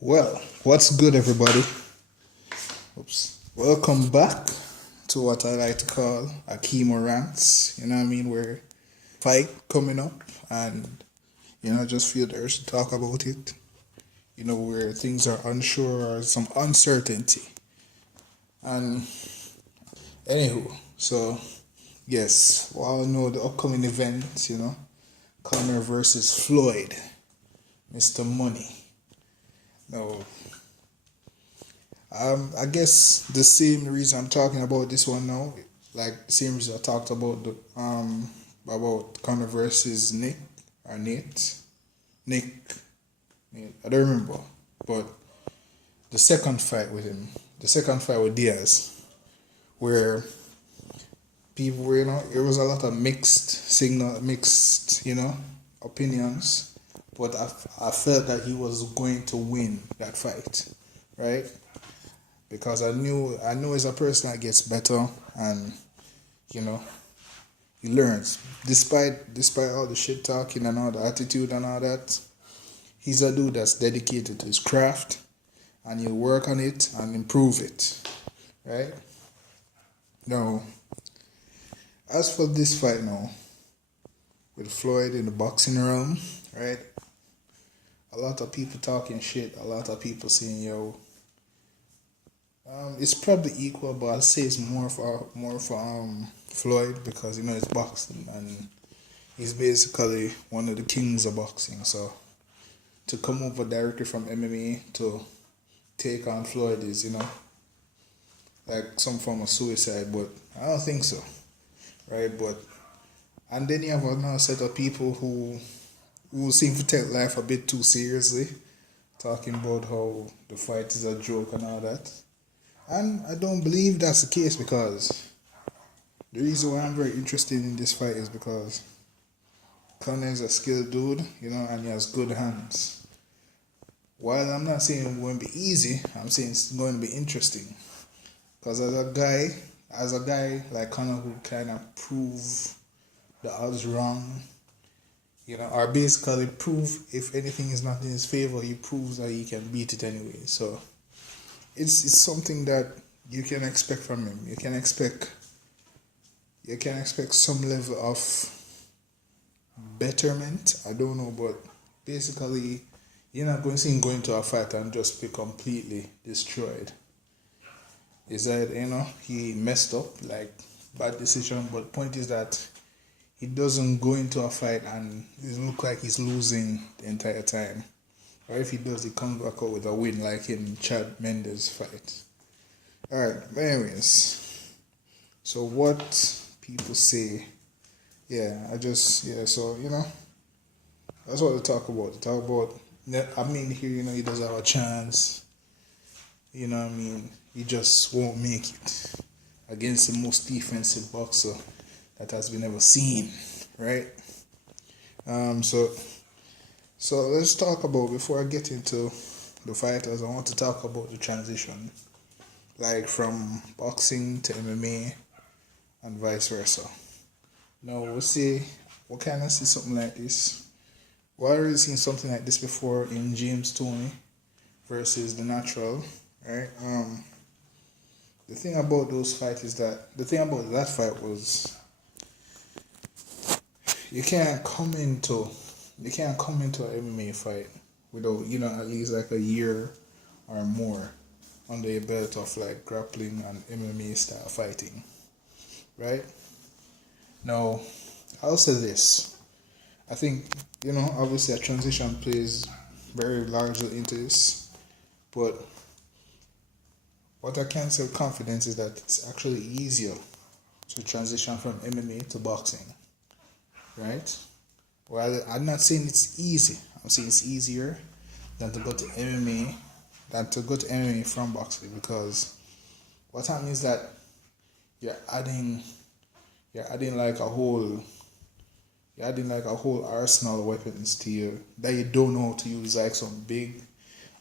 Well, what's good, everybody? Oops. Welcome back to what I like to call Akimo Rants. You know what I mean? Where fight coming up and, just feel the urge to talk about it. Where things are unsure or some uncertainty. And, anywho, so, yes, we all know the upcoming events, Conor versus Floyd, Mr. Money. No, I guess the same reason I'm talking about this one now, like the same reason I talked about about Conor versus Nick. I don't remember, but the second fight with him, the second fight with Diaz, where people were, it was a lot of mixed, opinions, but I felt that he was going to win that fight, right? Because I know he's a person that gets better and you know he learns despite all the shit talking and all the attitude and all that. He's a dude that's dedicated to his craft and he'll work on it and improve it, right? Now, as for this fight now with Floyd in the boxing realm, right? A lot of people talking shit. A lot of people saying, "Yo, it's probably equal, but I'd say it's more for Floyd because it's boxing and he's basically one of the kings of boxing. So to come over directly from MMA to take on Floyd is like some form of suicide, but I don't think so, right? But and then you have another set of people who seem to take life a bit too seriously, talking about how the fight is a joke and all that. And I don't believe that's the case because the reason why I'm very interested in this fight is because Conor is a skilled dude, and he has good hands. While I'm not saying it's going to be easy, I'm saying it's going to be interesting. Because as a guy like Conor who kind of prove the odds wrong, or basically prove if anything is not in his favor, he proves that he can beat it anyway. So it's something that you can expect from him. You can expect some level of betterment. I don't know, but basically you're not going to see him go into a fight and just be completely destroyed. Is that he messed up, like bad decision, but point is that he doesn't go into a fight and it look like he's losing the entire time. Or if he does, he comes back out with a win like in Chad Mendes' fight. Alright, anyways. So what people say, so, that's what they talk about. They talk about, here, he does have a chance. He just won't make it against the most defensive boxer that has been ever seen, right? So let's talk about, before I get into the fighters, I want to talk about the transition, like from boxing to MMA and vice versa. Now we'll see, what kind of see something like this. Well, I already seen something like this before in James Toney versus The Natural, right? The thing about that fight was you can't come into an MMA fight without at least like a year or more under your belt of like grappling and MMA style fighting, right? Now, I'll say this. I think obviously a transition plays very largely into this, but what I can say with confidence is that it's actually easier to transition from MMA to boxing, right? Well, I'm not saying it's easy. I'm saying it's easier than to go to MMA from boxing, because what happens is that you're adding like a whole arsenal of weapons to you that you don't know how to use, like some big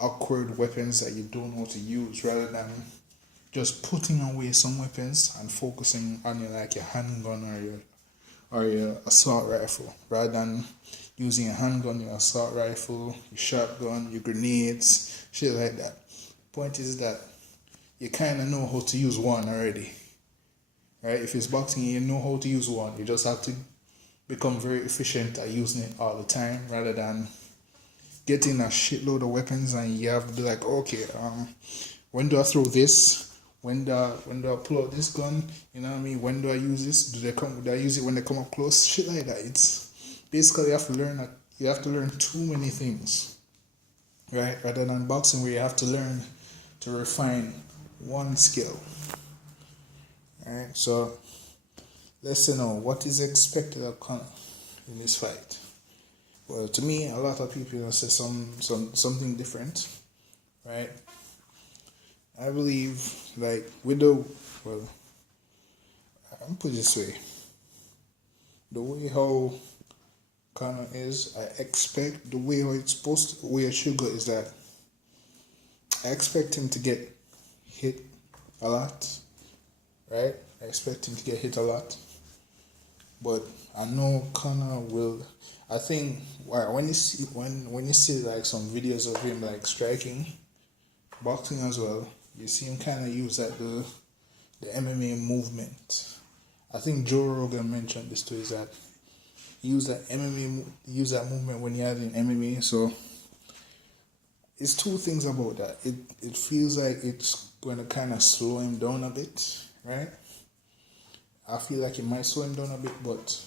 awkward weapons that you don't know how to use, rather than just putting away some weapons and focusing on your handgun or your assault rifle, rather than using a handgun, your assault rifle, your shotgun, your grenades, shit like that. Point is that you kind of know how to use one already, right? If it's boxing, you know how to use one. You just have to become very efficient at using it all the time, rather than getting a shitload of weapons and you have to be like, okay, when do I throw this? When do I pull out this gun? You know what I mean? When do I use this? Do I use it when they come up close? Shit like that. It's basically you have to learn too many things, right? Rather than boxing, where you have to learn to refine one skill. Alright, so let's say now what is expected of Conor in this fight. Well, to me, a lot of people say something different, right? I believe, like, I'm put it this way. The way how Conor is, I expect the way how it should go is that I expect him to get hit a lot, right? I expect him to get hit a lot. But I know Conor will. I think when you see like some videos of him like striking, boxing as well, you see him kind of use that the MMA movement. I think Joe Rogan mentioned this too. Is that he used that movement when he had in MMA. So it's two things about that. It feels like it's going to kind of slow him down a bit, right? I feel like it might slow him down a bit, but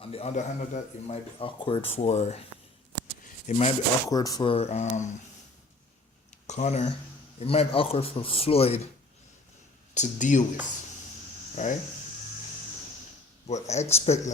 on the other hand of that, it might be awkward for Conor. It might be awkward for Floyd to deal with, right? But I expect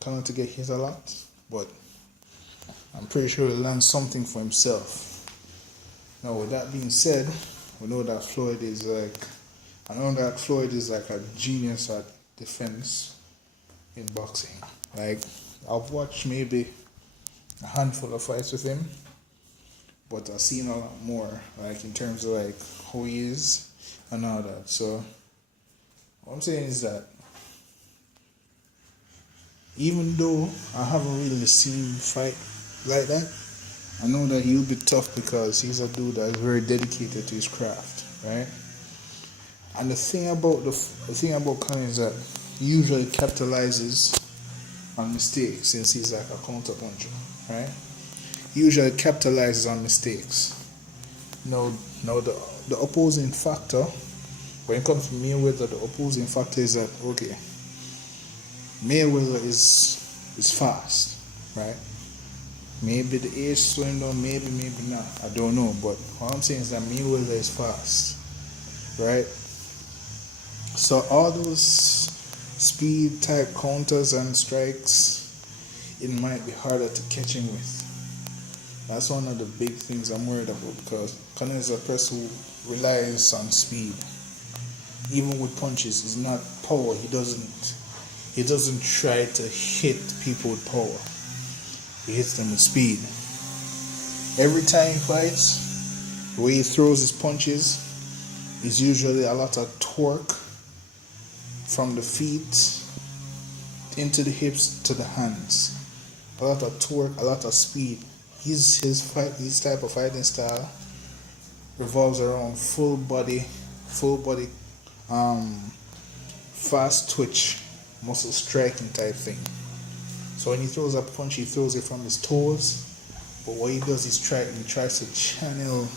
Conor to get hit a lot, but I'm pretty sure he'll learn something for himself. Now, with that being said, I know that Floyd is like a genius at defense in boxing. Like, I've watched maybe a handful of fights with him, but I've seen a lot more, like, in terms of like who he is and all that. So what I'm saying is that even though I haven't really seen him fight like that, I know that he'll be tough because he's a dude that is very dedicated to his craft, right? And the thing about Conor is that he usually capitalizes on mistakes, since he's like a counter puncher, right? He usually capitalizes on mistakes. Now the opposing factor, when it comes to Mayweather, the opposing factor is that, okay, Mayweather is fast, right? Maybe the age slowing down, maybe not. I don't know. But what I'm saying is that Mayweather is fast, right? So all those speed type counters and strikes, it might be harder to catch him with. That's one of the big things I'm worried about, because Conor is a person who relies on speed. Even with punches, it's not power. He doesn't try to hit people with power. He hits them with speed. Every time he fights, the way he throws his punches is usually a lot of torque from the feet into the hips to the hands. A lot of torque, a lot of speed. His type of fighting style revolves around full body, fast twitch, muscle striking type thing. So when he throws a punch, he throws it from his toes. But what he does is he tries to channel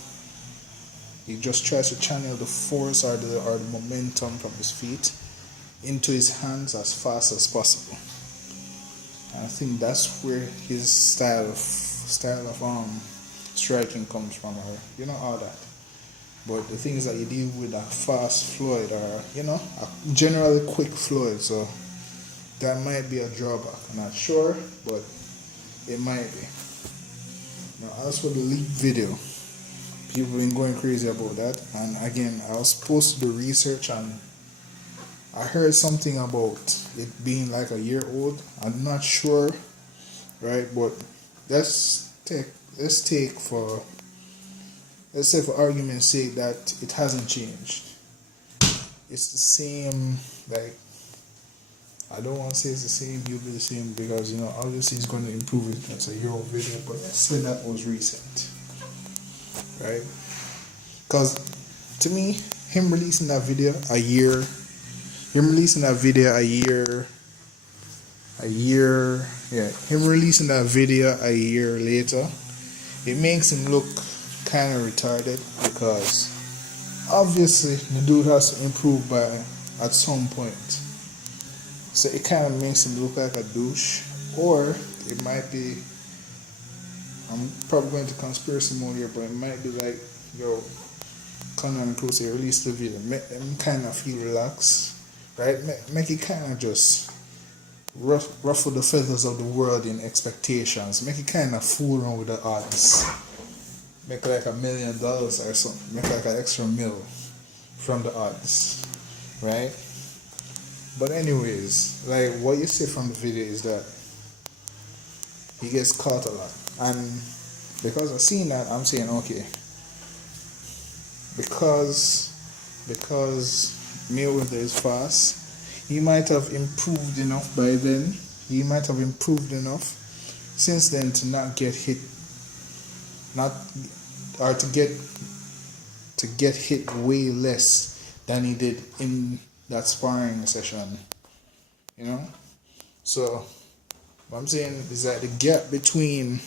the force or the momentum from his feet into his hands as fast as possible. And I think that's where his style of striking comes from, or all that. But the things that you deal with a fast Floyd, or a generally quick Floyd, so that might be a drawback. I'm not sure, but it might be. Now, as for the leak video, people have been going crazy about that. And again, I was supposed to do research, and I heard something about it being like a year old. I'm not sure, right? But let's say for argument's sake that it hasn't changed. It's the same, like, I don't want to say it's the same, he'll be the same, because obviously he's going to improve it. That's a hero video, but let's say that was recent, right? Because to me, him releasing that video a year later, it makes him look kind of retarded, because obviously the dude has to improve at some point. So it kind of makes him look like a douche, or it might be, I'm probably going to conspiracy mode here, but it might be like, yo, Conor and Cruise release the video, make them kind of feel relaxed, right? Make it kind of just ruffle the feathers of the world in expectations. Make it kind of fool around with the odds. Make like $1 million or something. Make like an extra mil from the odds, right? But anyways, like what you see from the video is that he gets caught a lot, and because I've seen that, I'm saying okay. Because Mayweather is fast, he might have improved enough by then. He might have improved enough since then to not get hit, to get hit way less than he did in that sparring session. So what I'm saying is that the gap between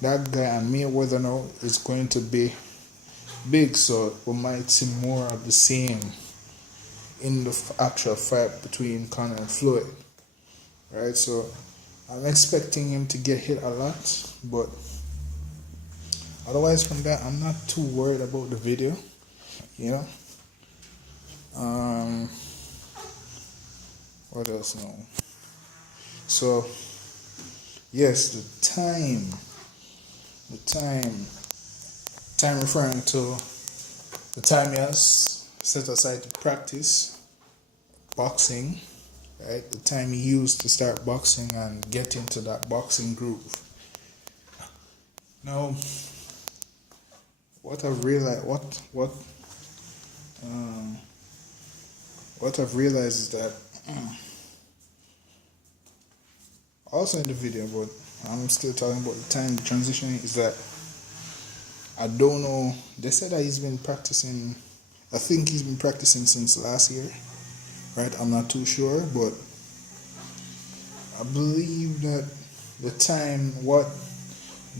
that guy and Mayweather now is going to be big, so we might see more of the same in the actual fight between Conor and Floyd, right? So I'm expecting him to get hit a lot, but otherwise from that, I'm not too worried about the video, what else now? So yes, the time referring to the time he has set aside to practice boxing, right? The time he used to start boxing and get into that boxing groove. Now, what I've realized is that also in the video, but I'm still talking about the time transitioning, is that I don't know. They said that he's been practicing. I think he's been practicing since last year, right? I'm not too sure, but I believe that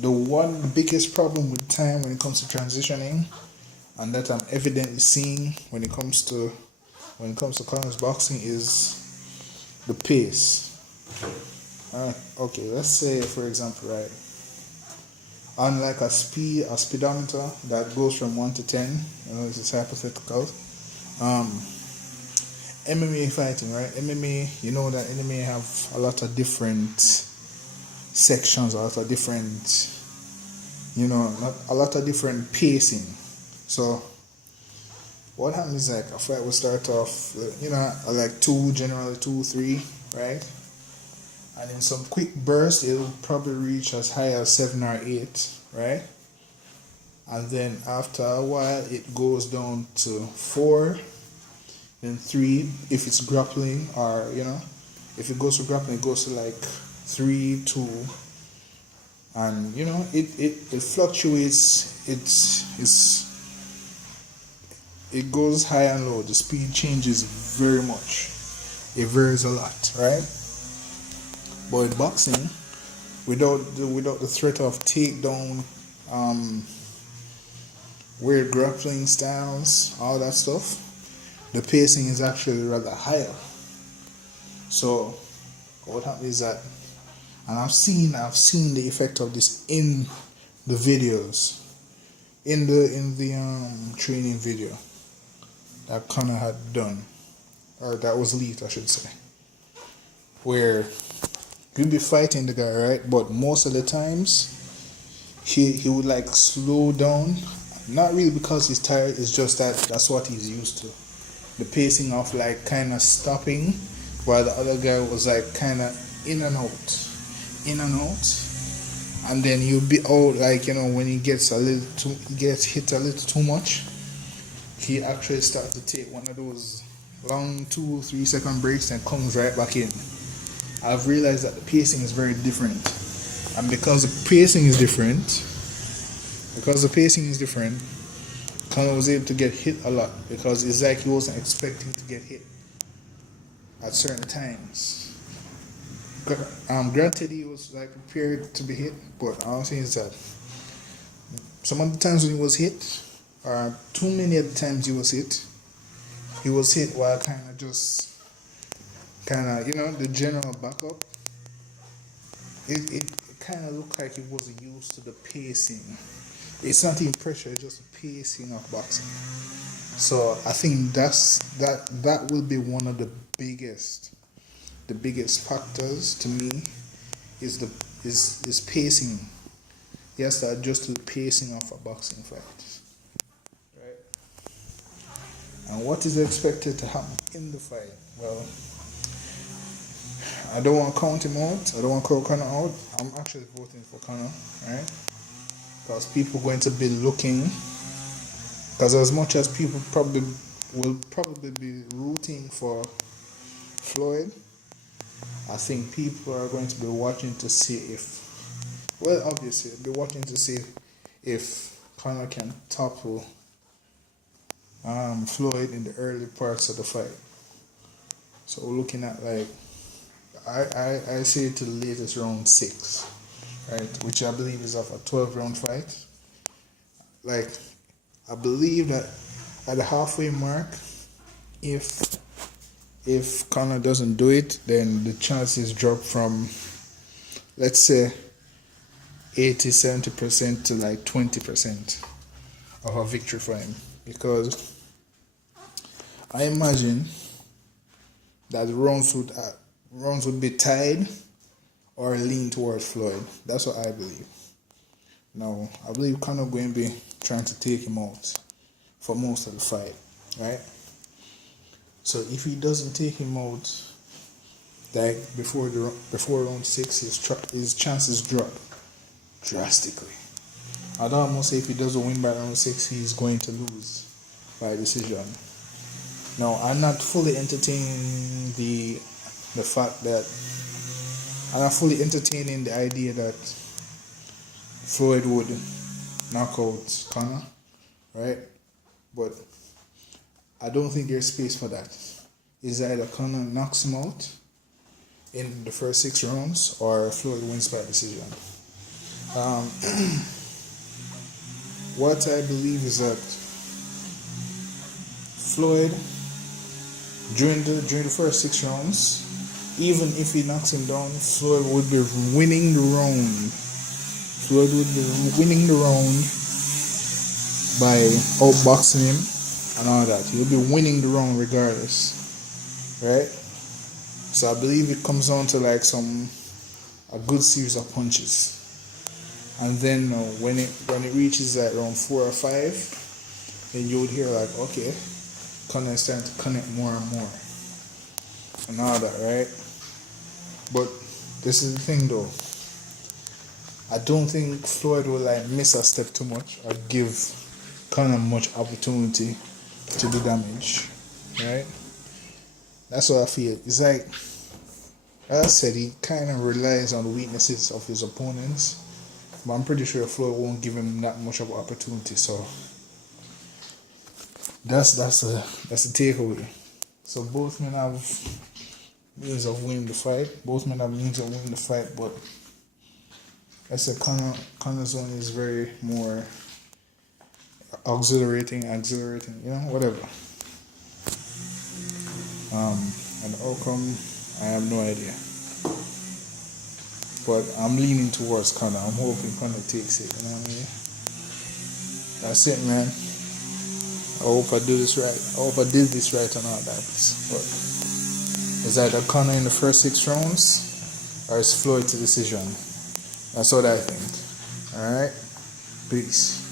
the one biggest problem with time when it comes to transitioning, and that I'm evidently seeing when it comes to Conor's boxing, is the pace. Okay, let's say for example, right? Unlike a speedometer that goes from 1 to 10, this is hypothetical. MMA fighting, right? MMA, that MMA have a lot of different sections, a lot of different, a lot of different pacing. So what happens is, like, a fight will start off, like 2, generally 2, 3, right? And in some quick bursts, it'll probably reach as high as 7 or 8, right? And then after a while, it goes down to 4, then 3 if it's grappling, or if it goes to grappling, it goes to like 3, 2, and it fluctuates. It goes high and low. The speed changes very much. It varies a lot, right? But in boxing, without the threat of takedown, weird grappling styles, all that stuff, the pacing is actually rather higher. So what happens is that, and I've seen the effect of this in the videos, in the training video that Conor had done, or that was leaked, I should say, where you'll be fighting the guy, right? But most of the times, he would like slow down. Not really because he's tired, it's just that that's what he's used to. The pacing of like kind of stopping, while the other guy was like kind of in and out. And then you'll be out, like, when he gets hit a little too much, he actually starts to take one of those long 2-3 second breaks and comes right back in. I've realized that the pacing is very different, and because the pacing is different, Conor was able to get hit a lot because it's like he wasn't expecting to get hit at certain times. Granted, he was like prepared to be hit, but all I'm saying is that some of the times when he was hit, or too many of the times he was hit while kind of the general backup. It kind of looked like he wasn't used to the pacing. It's not even pressure; it's just the pacing of boxing. So I think that will be one of the biggest factors to me is pacing. He has to adjust to the pacing of a boxing fight. Right? And what is expected to happen in the fight? Well, I don't want to count him out. I don't want to count Conor out. I'm actually voting for Conor, right? Because people are going to be looking. Because as much as people will probably be rooting for Floyd, I think people are going to be watching to see obviously, be watching to see if Conor can topple Floyd in the early parts of the fight. So we're looking at I say to the latest round 6, right, which I believe is of a 12-round fight. I believe that at the halfway mark, if Conor doesn't do it, then the chances drop from, let's say, 80-70% to 20% of a victory for him. Because I imagine that the rounds would be tied or lean towards Floyd. That's what I believe. Now, I believe Conor going to be trying to take him out for most of the fight, right? So if he doesn't take him out before round 6, his chances drop drastically. I'd almost say if he doesn't win by round 6, he's going to lose by decision. Now, I'm not fully entertaining the fact that I'm not fully entertaining the idea that Floyd would knock out Conor, right? But I don't think there's space for that. It's either Conor knocks him out in the first 6 rounds or Floyd wins by decision. What I believe is that Floyd, during the first 6 rounds, even if he knocks him down, Floyd would be winning the round. Floyd would be winning the round by outboxing him and all that. He'll be winning the round regardless, right? So I believe it comes down to a good series of punches, and then when it reaches round 4 or 5, then you would hear okay, Conor is starting to connect more and more and all that, right? But this is the thing though. I don't think Floyd will miss a step too much or give Conor much opportunity to do damage, right? That's what I feel. It's as I said, he kind of relies on the weaknesses of his opponents, but I'm pretty sure Floyd won't give him that much of an opportunity. So that's the takeaway. So both men have means of winning the fight. But I said Conor's one is very more exhilarating, whatever. And the outcome, I have no idea. But I'm leaning towards Conor. I'm hoping Conor takes it, you know what I mean? That's it, man. I hope I do this right. I hope I did this right and all that. But it's either Conor in the first 6 rounds or it's Floyd to decision. That's what I think. Alright? Peace.